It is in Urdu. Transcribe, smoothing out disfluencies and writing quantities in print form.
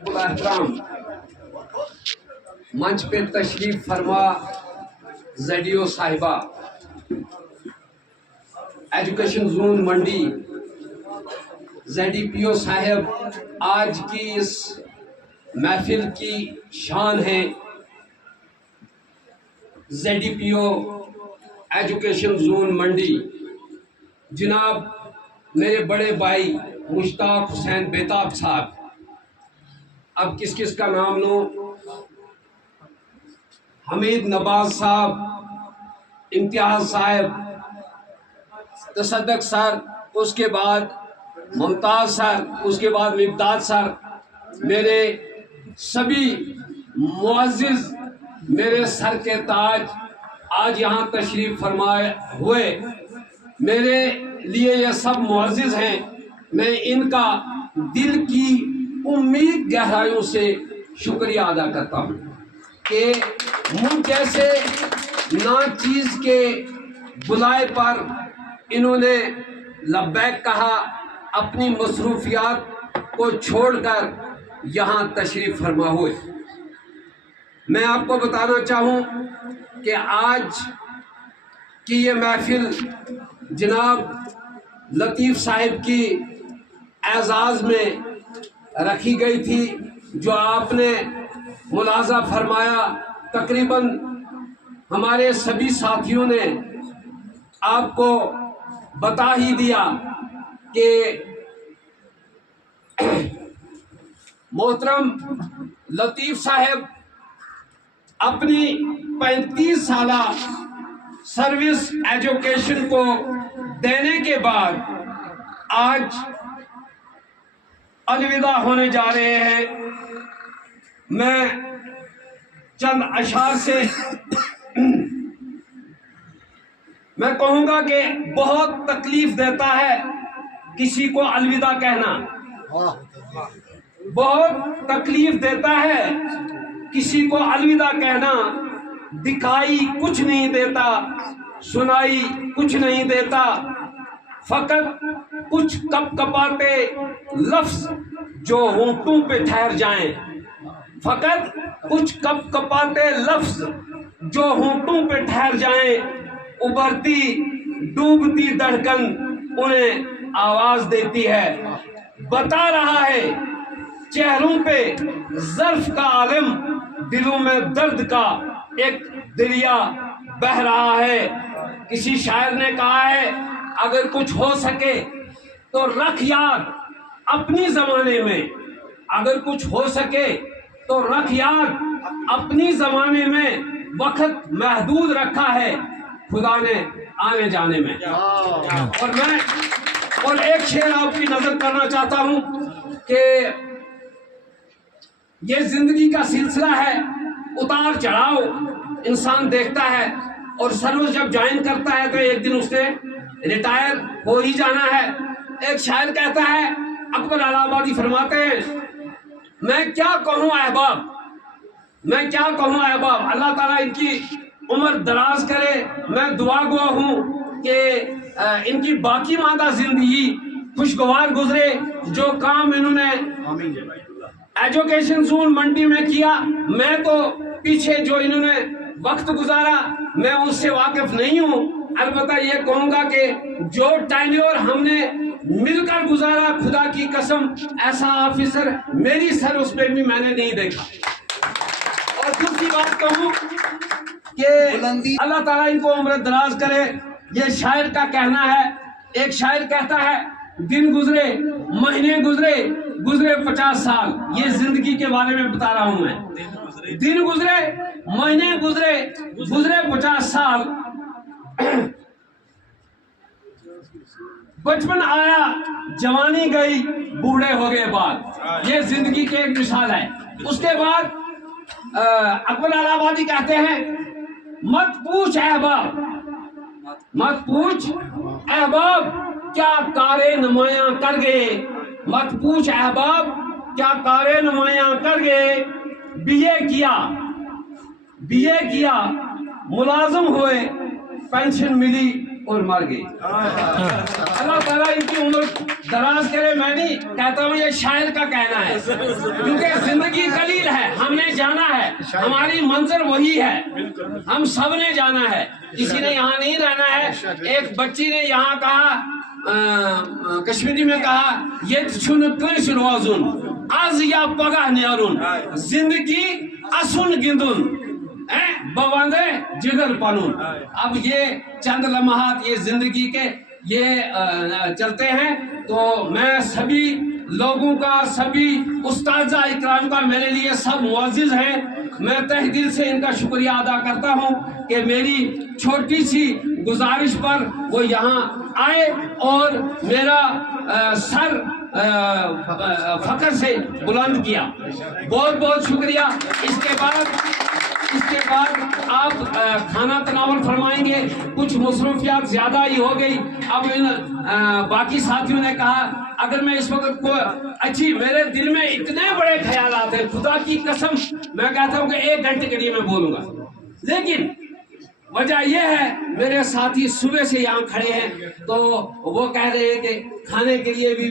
احترام منچ پہ تشریف فرما زڈیو صاحبہ، ایجوکیشن زون منڈی ZDPO صاحب آج کی اس محفل کی شان ہے۔ ZDPO ایجوکیشن زون منڈی جناب میرے بڑے بھائی مشتاق حسین بیتاب صاحب، اب کس کس کا نام لوں؟ حمید نباز صاحب، امتیاز صاحب، تصدق سر، اس کے بعد ممتاز سر، اس کے بعد مقداد سر، میرے سبھی معزز، میرے سر کے تاج آج یہاں تشریف فرمائے ہوئے، میرے لیے یہ سب معزز ہیں۔ میں ان کا دل کی امید گہرائیوں سے شکریہ ادا کرتا ہوں کہ مجھ جیسے ناچیز کے بلائے پر انہوں نے لبیک کہا، اپنی مصروفیات کو چھوڑ کر یہاں تشریف فرما ہوئے۔ میں آپ کو بتانا چاہوں کہ آج کی یہ محفل جناب لطیف صاحب کی اعزاز میں رکھی گئی تھی، جو آپ نے ملاحظہ فرمایا تقریباً ہمارے سبھی ساتھیوں نے آپ کو بتا ہی دیا کہ محترم لطیف صاحب اپنی 35 سالہ سروس ایجوکیشن کو دینے کے بعد آج الوداع ہونے جا رہے ہیں۔ میں چند اشعار سے میں کہوں گا کہ بہت تکلیف دیتا ہے کسی کو الوداع کہنا، بہت تکلیف دیتا ہے کسی کو الوداع کہنا۔ دکھائی کچھ نہیں دیتا، سنائی کچھ نہیں دیتا، فقط کچھ کپ کپاتے لفظ جو ہونٹوں پہ ٹھہر جائیں، فقط کچھ کپ کپاتے لفظ جو ہونٹوں پہ ٹھہر جائیں، ابھرتی ڈوبتی دھڑکن انہیں آواز دیتی ہے۔ بتا رہا ہے چہروں پہ ظرف کا عالم، دلوں میں درد کا ایک دریا بہہ رہا ہے۔ کسی شاعر نے کہا ہے اگر کچھ ہو سکے تو رکھ یاد اپنی زمانے میں، اگر کچھ ہو سکے تو رکھ یاد اپنی زمانے میں، وقت محدود رکھا ہے خدا نے آنے جانے میں۔ اور ایک شعر آپ کی نظر کرنا چاہتا ہوں کہ یہ زندگی کا سلسلہ ہے، اتار چڑھاؤ انسان دیکھتا ہے، اور سروس جب جوائن کرتا ہے تو ایک دن اس نے ریٹائر ہو ہی جانا ہے۔ ایک شاعر کہتا ہے، اکبر الہ آبادی فرماتے ہیں، میں کیا کہوں احباب، میں کیا کہوں احباب، اللہ تعالیٰ ان کی عمر دراز کرے۔ میں دعا گو ہوں کہ ان کی باقی ماندہ زندگی خوشگوار گزرے۔ جو کام انہوں نے ایجوکیشن زون منڈی میں کیا، میں تو پیچھے جو انہوں نے وقت گزارا میں اس سے واقف نہیں ہوں، البتہ یہ کہوں گا کہ جو ٹینیور ہم نے مل کر گزارا، خدا کی قسم ایسا آفیسر میری سروس میں بھی میں نے نہیں دیکھا۔ اور دوسری بات کہوں کہ اللہ تعالیٰ ان کو عمر دراز کرے۔ یہ شاعر کا کہنا ہے، ایک شاعر کہتا ہے دن گزرے مہینے گزرے گزرے 50 سال، یہ زندگی کے بارے میں بتا رہا ہوں میں۔ دن گزرے مہینے گزرے گزرے 50 سال، بچپن آیا جوانی گئی بوڑھے ہو گئے بال، یہ زندگی کی ایک مثال ہے۔ اس کے بعد اکبر الہ آبادی کہتے ہیں، مت پوچھ احباب، مت پوچھ احباب کیا کارے نمایاں کر گئے، مت پوچھ احباب کیا کارے نمایاں کر گئے۔ بی اے کیا ملازم ہوئے، پینشن ملی اور مر گئی. اللہ تعالیٰ ان کی عمر دراز کرے. میں نہیں کہتا ہوں، یہ شاعر کا کہنا ہے، کیونکہ زندگی قلیل ہے، ہم نے جانا ہے، ہماری منظر وہی ہے، ہم سب نے جانا ہے، کسی نے یہاں نہیں رہنا ہے. ایک بچی نے یہاں کہا، کشمیری میں کہا، یہ چھن کنس روزن از یا پگہ نیرن، زندگی اسن گندن بوندے جگر پنن. اب یہ چند لمحات یہ زندگی کے یہ چلتے ہیں، تو میں سبھی لوگوں کا، سبھی استاذہ اکرام کا، میرے لیے سب معزز ہیں، میں تہ دل سے ان کا شکریہ ادا کرتا ہوں کہ میری چھوٹی سی گزارش پر وہ یہاں آئے اور میرا سر فخر سے بلند کیا. بہت بہت شکریہ. اس کے بعد آپ کھانا تناول فرمائیں گے. کچھ مصروفیات زیادہ ہی ہو گئی. اب باقی ساتھیوں نے کہا اگر میں اس وقت کو اچھی، میرے دل میں اتنے بڑے خیالات ہیں، خدا کی قسم میں کہتا ہوں کہ 1 گھنٹے کے لیے میں بولوں گا، لیکن وجہ یہ ہے میرے ساتھی صبح سے یہاں کھڑے ہیں، تو وہ کہہ رہے ہیں کہ کھانے کے لیے بھی